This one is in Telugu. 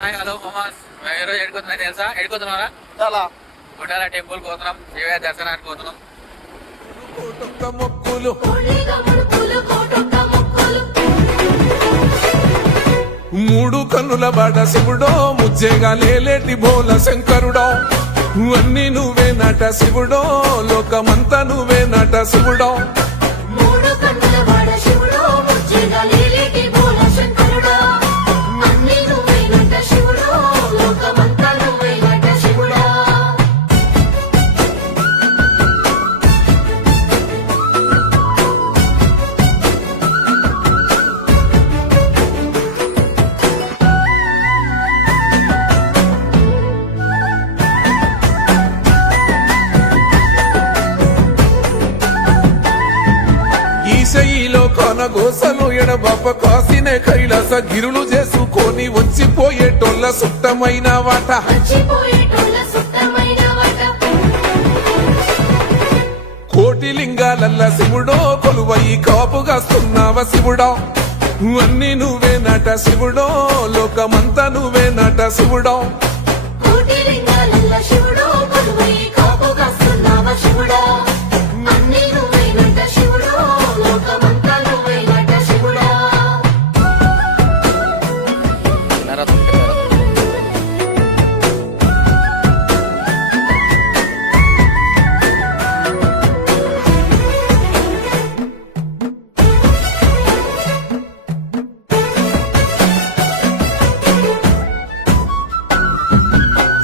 హలో మమాస్, ఈరోజు ఎడుకుతున్నా తెలుసా? ఎడుకుతున్నారా? గుండాల టెంపుల్ పోతున్నాం, శివయ్య దర్శనానికి పోతున్నాం. మూడు కన్నుల బాట శివుడో, ముజ్జేగా లేలేటి బోల శంకరుడో, అన్ని నువ్వే నట శివుడో, లోకమంతా నువ్వే నట శివుడో. ఈశయిలో కొనగోసలు ఎడబాప కాసినే కైలాస గిరులు చేసుకొని వచ్చిపోయేటోళ్ళ సుట్టమైన వాట. కోటి లింగాలల్ల శివుడో, కొలువై కాపుగాస్తున్నావ శివుడో, అన్ని నువ్వే నట శివుడో, లోకమంతా నువ్వే నట శివుడో. కోటి లింగాలల్ల శివుడో, కొలువై కాపుగాస్తున్నావ శివుడో.